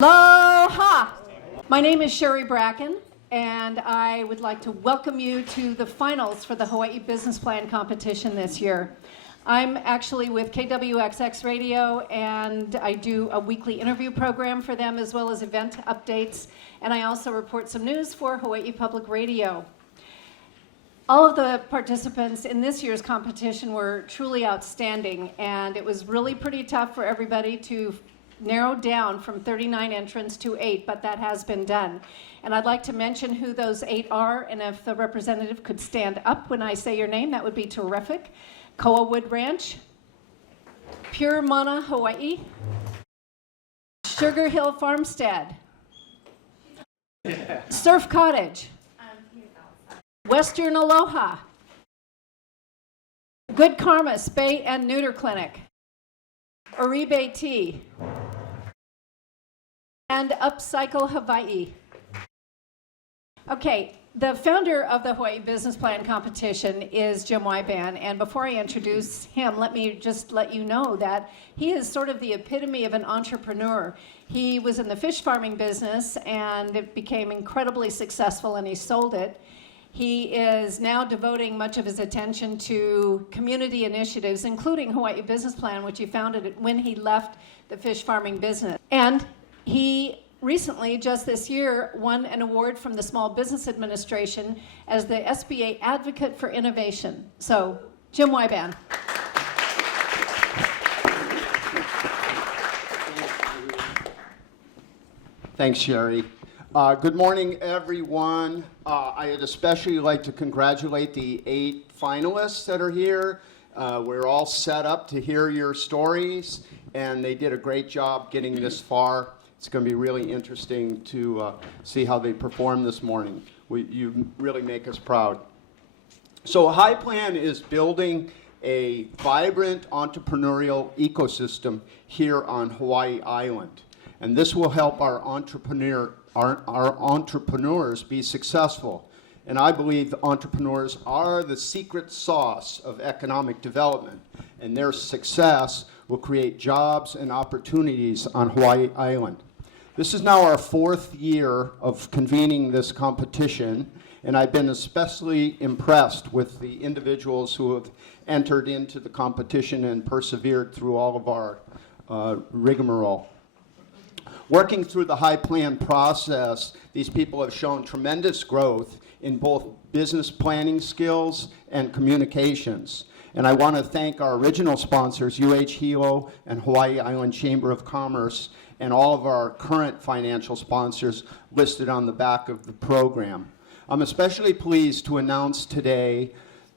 Aloha! My name is Sherry Bracken, and I would like to welcome you to the finals for the Hawaii Business Plan competition this year. I'm actually with KWXX Radio, and I do a weekly interview program for them as well as event updates, and I also report some news for Hawaii Public Radio. All of the participants in this year's competition were truly outstanding, and it was really pretty tough for everybody to narrow down from 39 entrants to 8, but that has been done. And I'd like to mention who those 8 are, and if the representative could stand up when I say your name, that would be terrific. Koa Wood Ranch, Pure Mana, Hawaii, Sugar Hill Farmstead, Surf Cottage, Western Aloha, Good Karma Spay and Neuter Clinic, Oribe Tea, and Upcycle Hawaii. Okay, the founder of the Hawaii Business Plan competition is Jim Wyban, and before I introduce him, let me just let you know that he is sort of the epitome of an entrepreneur. He was in the fish farming business, and it became incredibly successful, and he sold it. He is now devoting much of his attention to community initiatives, including Hawaii Business Plan, which he founded when he left the fish farming business. And he recently, just this year, won an award from the Small Business Administration as the SBA Advocate for Innovation. So, Jim Wyban. Thanks, Sherry. Good morning, everyone. I'd especially like to congratulate the 8 finalists that are here. We're all set up to hear your stories, and they did a great job getting this far. It's going to be really interesting to see how they perform this morning. You really make us proud. So HIplan is building a vibrant entrepreneurial ecosystem here on Hawaii Island. And this will help our entrepreneurs be successful. And I believe entrepreneurs are the secret sauce of economic development. And their success will create jobs and opportunities on Hawaii Island. This is now our 4th year of convening this competition, and I've been especially impressed with the individuals who have entered into the competition and persevered through all of our rigmarole. Working through the HIplan process, these people have shown tremendous growth in both business planning skills and communications. And I want to thank our original sponsors, Hilo and Hawaii Island Chamber of Commerce, and all of our current financial sponsors listed on the back of the program. I'm especially pleased to announce today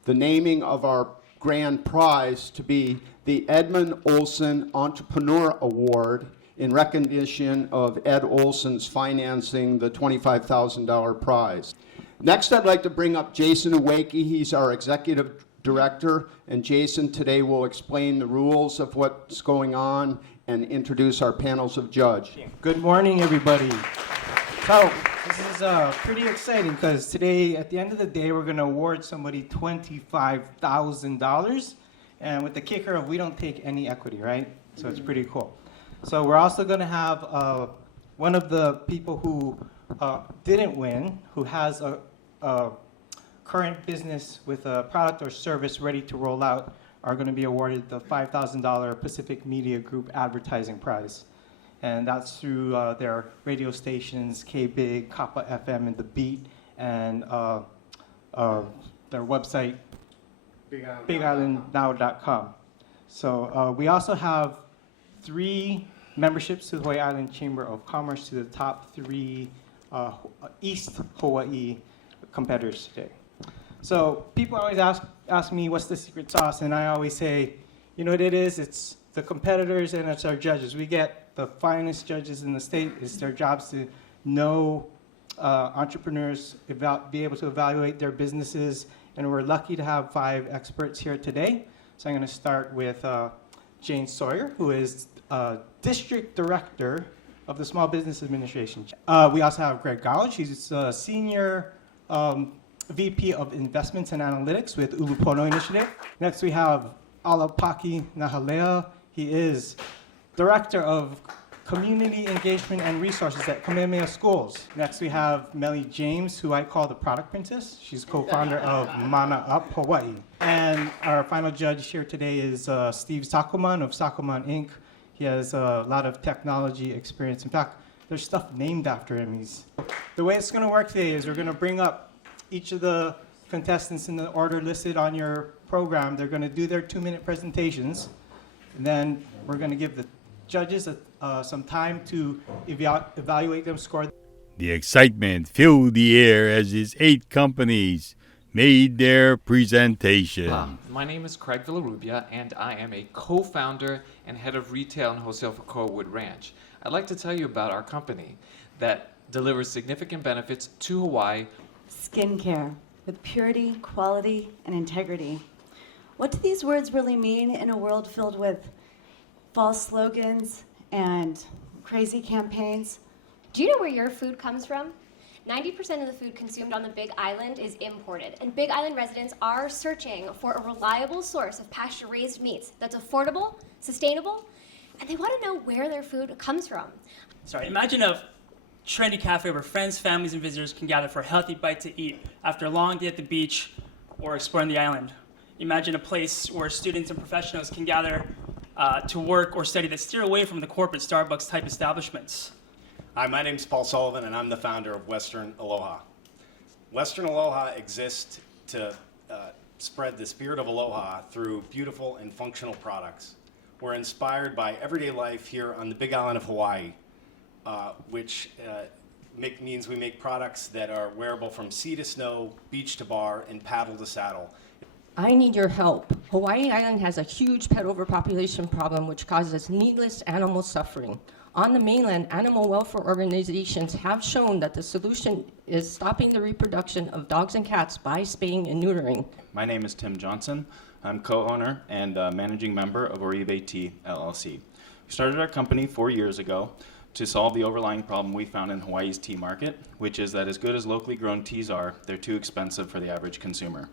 the naming of our grand prize to be the Edmund Olson Entrepreneur Award in recognition of Ed Olson's financing the $25,000 prize. Next, I'd like to bring up Jason Uweke. He's our executive director, and Jason today will explain the rules of what's going on and introduce our panels of judge. Good morning, everybody. So this is pretty exciting because today, at the end of the day, we're going to award somebody $25,000, and with the kicker of we don't take any equity, right? So it's pretty cool. So we're also going to have one of the people who didn't win, who has a current business with a product or service ready to roll out, are going to be awarded the $5,000 Pacific Media Group Advertising Prize. And that's through their radio stations, K-Big, Kappa FM, and The Beat, and their website, BigIslandNow.com. So we also have 3 memberships to the Hawaii Island Chamber of Commerce to the top 3 East Hawaii competitors today. So people always ask me what's the secret sauce, and I always say, you know what it is? It's the competitors and it's our judges. We get the finest judges in the state. It's their jobs to know entrepreneurs, be able to evaluate their businesses, and we're lucky to have 5 experts here today. So I'm going to start with Jane Sawyer, who is District Director of the Small Business Administration. We also have Greg Gouge. He's a Senior VP of Investments and Analytics with Ulupono Initiative. Next, we have Alapaki Nahalea. He is Director of community engagement and resources at Kamehameha Schools. Next, we have Melly James, who I call the product princess. She's co-founder of Mana Up Hawaii. And our final judge here today is Steve Sakuman of Sakuman Inc. He has a lot of technology experience. In fact, there's stuff named after him. The way it's going to work today is we're going to bring up each of the contestants in the order listed on your program. They're going to do their 2-minute presentations, and then we're going to give the judges some time to evaluate them, score. The excitement filled the air as these 8 companies made their presentation. My name is Craig Villarubia, and I am a co-founder and head of retail and wholesale for Cowood Ranch. I'd like to tell you about our company that delivers significant benefits to Hawaii. Skincare with purity, quality, and integrity. What do these words really mean in a world filled with false slogans and crazy campaigns? Do you know where your food comes from? 90% of the food consumed on the Big Island is imported, and Big Island residents are searching for a reliable source of pasture-raised meats that's affordable, sustainable, and they want to know where their food comes from. Imagine a trendy cafe where friends, families, and visitors can gather for a healthy bite to eat after a long day at the beach or exploring the island. Imagine a place where students and professionals can gather to work or study that steer away from the corporate Starbucks type establishments. Hi, my name is Paul Sullivan, and I'm the founder of Western Aloha. Western Aloha exists to spread the spirit of aloha through beautiful and functional products. We're inspired by everyday life here on the Big Island of Hawaii, which means we make products that are wearable from sea to snow, beach to bar, and paddle to saddle. I need your help. Hawaii Island has a huge pet overpopulation problem which causes needless animal suffering. On the mainland, animal welfare organizations have shown that the solution is stopping the reproduction of dogs and cats by spaying and neutering. My name is Tim Johnson. I'm co-owner and managing member of Oribe Tea, LLC. We started our company 4 years ago to solve the overlying problem we found in Hawaii's tea market, which is that as good as locally grown teas are, they're too expensive for the average consumer.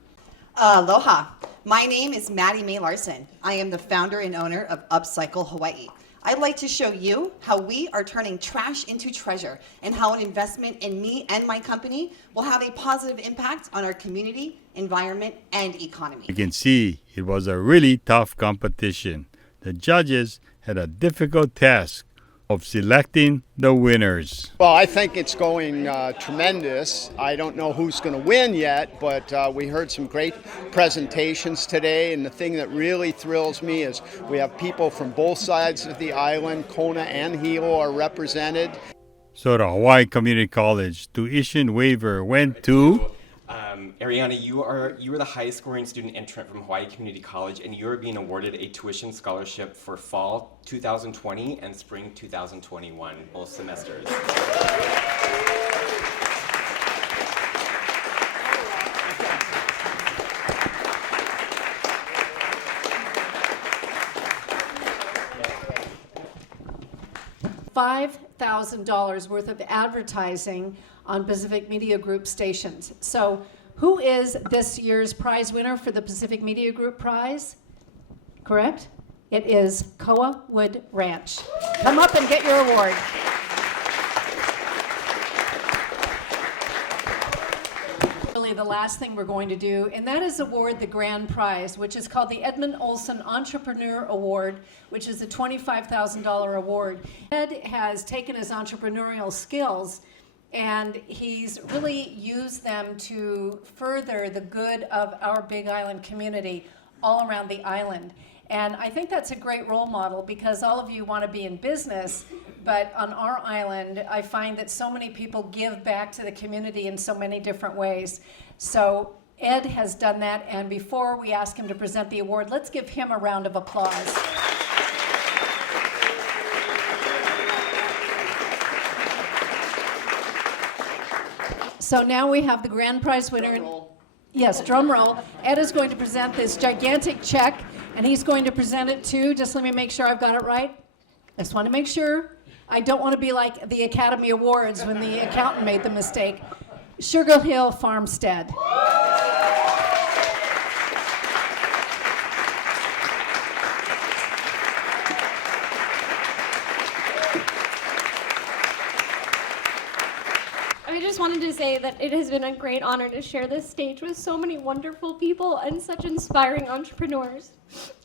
Aloha. My name is Maddie Mae Larson. I am the founder and owner of Upcycle Hawaii. I'd like to show you how we are turning trash into treasure and how an investment in me and my company will have a positive impact on our community, environment, and economy. You can see it was a really tough competition. The judges had a difficult task of selecting the winners. Well, I think it's going tremendous. I don't know who's going to win yet, but we heard some great presentations today, and the thing that really thrills me is we have people from both sides of the island. Kona and Hilo are represented. So the Hawaii Community College tuition waiver went to... Ariana, you are the highest scoring student entrant from Hawaii Community College, and you are being awarded a tuition scholarship for fall 2020 and spring 2021, both semesters. $5,000 worth of advertising on Pacific Media Group stations. So who is this year's prize winner for the Pacific Media Group prize? Correct? It is Cowood Ranch. Come up and get your award. Really the last thing we're going to do, and that is award the grand prize, which is called the Edmund Olson Entrepreneur Award, which is a $25,000 award. Ed has taken his entrepreneurial skills and he's really used them to further the good of our Big Island community all around the island. And I think that's a great role model because all of you want to be in business, but on our island, I find that so many people give back to the community in so many different ways. So Ed has done that, and before we ask him to present the award, let's give him a round of applause. So now we have the grand prize winner. Yes, drum roll. Ed is going to present this gigantic check, and he's going to present it to, just let me make sure I've got it right. I just want to make sure. I don't want to be like the Academy Awards when the accountant made the mistake. Sugar Hill Farmstead. I just wanted to say that it has been a great honor to share this stage with so many wonderful people and such inspiring entrepreneurs.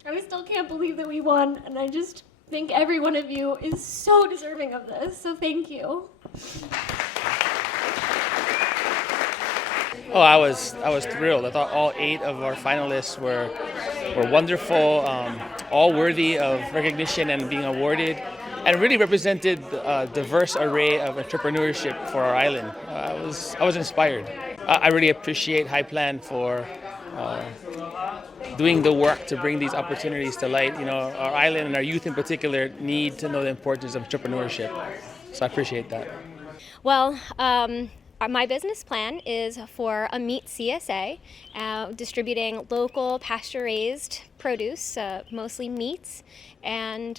I still can't believe that we won, and I just think every one of you is so deserving of this, so thank you. Oh, I was thrilled. I thought all 8 of our finalists were wonderful, all worthy of recognition and being awarded, and really represented a diverse array of entrepreneurship for our island. I was inspired. I really appreciate HIplan for doing the work to bring these opportunities to light. You know, our island and our youth in particular need to know the importance of entrepreneurship. So I appreciate that. Well, my business plan is for a meat CSA, distributing local pasture-raised produce, mostly meats, and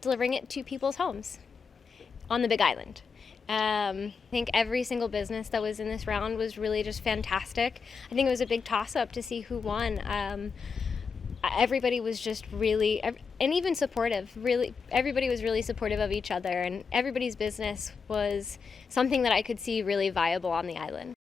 delivering it to people's homes on the Big Island. I think every single business that was in this round was really just fantastic. I think it was a big toss-up to see who won. Everybody was just really, and even supportive, really, everybody was really supportive of each other, and everybody's business was something that I could see really viable on the island.